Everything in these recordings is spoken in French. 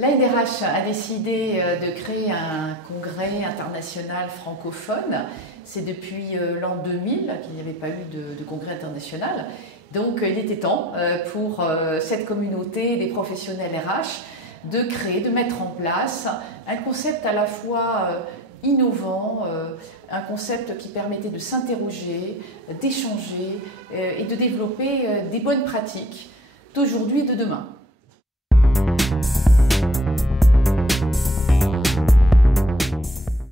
L'ANDRH a décidé de créer un congrès international francophone. C'est depuis l'an 2000 qu'il n'y avait pas eu de congrès international. Donc il était temps pour cette communauté des professionnels RH de créer, de mettre en place un concept à la fois innovant, un concept qui permettait de s'interroger, d'échanger et de développer des bonnes pratiques d'aujourd'hui et de demain.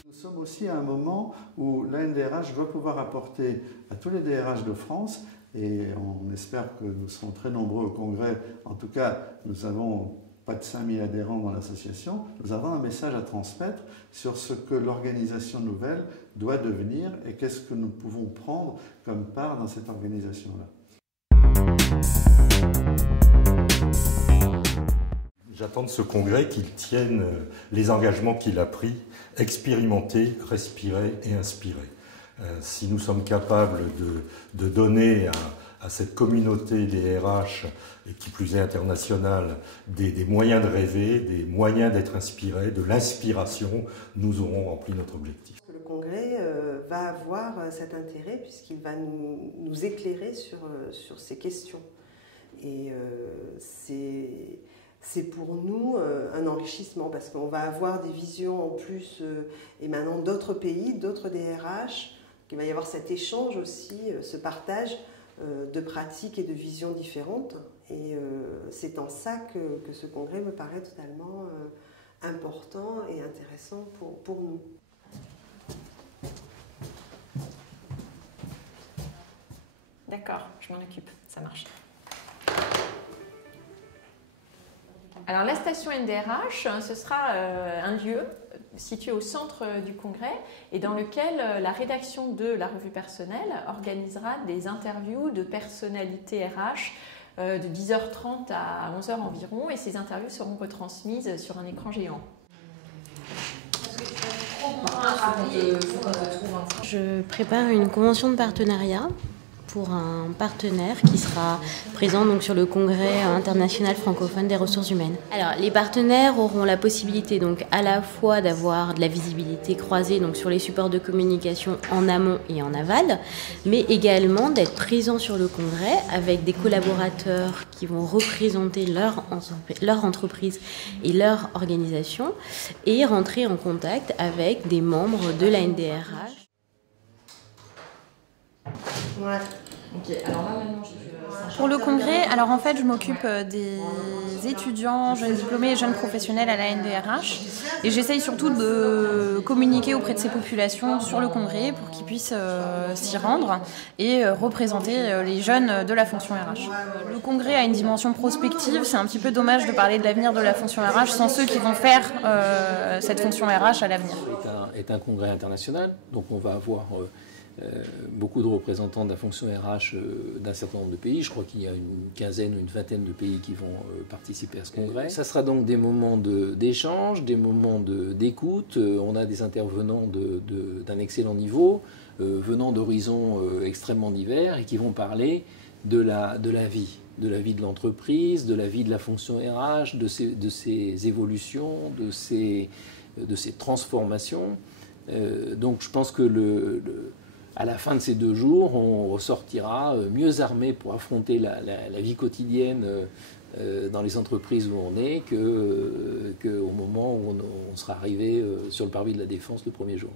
Nous sommes aussi à un moment où l'ANDRH doit pouvoir apporter à tous les DRH de France, et on espère que nous serons très nombreux au congrès, en tout cas nous avons pas de 5000 adhérents dans l'association, nous avons un message à transmettre sur ce que l'organisation nouvelle doit devenir et qu'est-ce que nous pouvons prendre comme part dans cette organisation-là. J'attends de ce congrès qu'il tienne les engagements qu'il a pris, expérimenter, respirer et inspirer. Si nous sommes capables de donner à cette communauté des RH, et qui plus est internationale, des moyens de rêver, des moyens d'être inspirés, de l'inspiration, nous aurons rempli notre objectif. Le congrès va avoir cet intérêt puisqu'il va nous éclairer sur ces questions. Et c'est pour nous un enrichissement parce qu'on va avoir des visions en plus émanant d'autres pays, d'autres DRH, qu'il va y avoir cet échange aussi, ce partage de pratiques et de visions différentes. Et c'est en ça que ce congrès me paraît totalement important et intéressant pour nous. D'accord, je m'en occupe, ça marche. Alors la station NDRH, ce sera un lieu situé au centre du congrès et dans lequel la rédaction de la revue personnelle organisera des interviews de personnalités RH de 10h30 à 11h environ, et ces interviews seront retransmises sur un écran géant. Je prépare une convention de partenariat pour un partenaire qui sera présent donc sur le congrès international francophone des ressources humaines. Alors les partenaires auront la possibilité donc à la fois d'avoir de la visibilité croisée donc sur les supports de communication en amont et en aval, mais également d'être présents sur le congrès avec des collaborateurs qui vont représenter leur entreprise et leur organisation et rentrer en contact avec des membres de la NDRH. Ouais. Ok, alors là maintenant Pour le congrès, alors en fait je m'occupe des étudiants, jeunes diplômés et jeunes professionnels à la NDRH et j'essaye surtout de communiquer auprès de ces populations sur le congrès pour qu'ils puissent s'y rendre et représenter les jeunes de la fonction RH. Le congrès a une dimension prospective, c'est un petit peu dommage de parler de l'avenir de la fonction RH sans ceux qui vont faire cette fonction RH à l'avenir. C'est un congrès international, donc on va avoir beaucoup de représentants de la fonction RH d'un certain nombre de pays. Je crois qu'il y a une quinzaine ou une vingtaine de pays qui vont participer à ce congrès. Ça sera donc des moments d'échange, des moments d'écoute. On a des intervenants d'un excellent niveau, venant d'horizons extrêmement divers et qui vont parler de la vie de l'entreprise, de la vie de la fonction RH, de ses évolutions, de ses transformations. Donc je pense que à la fin de ces 2 jours, on ressortira mieux armé pour affronter la vie quotidienne dans les entreprises où on est qu'au moment où on sera arrivé sur le parvis de la Défense le premier jour.